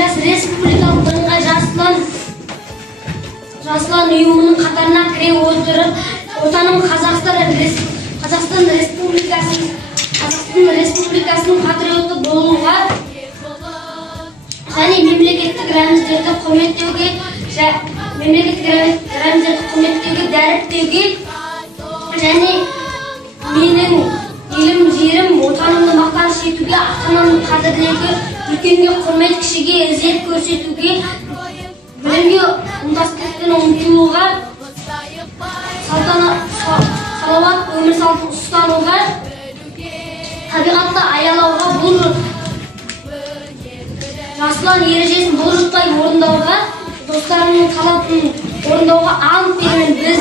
республикалық бірыңғай жасылан ұйымының қатарына кіре отырып, отаным Қазақстан Республикасының патриоты болуға және мемлекеттік рәміздерді құрметтеуге дәріптеуге және менің елім, жерім, отанымды мақтаныш етуге, ата-анамды қадірлеуге, үлкенге құрмет, кішіге ізет көрсетуге, білімге ынтасыздықпен ұмтылуға, салауат өмір салтын ұстануға, табиғатты аялауға, бұл жасылан ережесін бұлжытпай орындауға, достарымның талабын орындауға ант беремін. Біз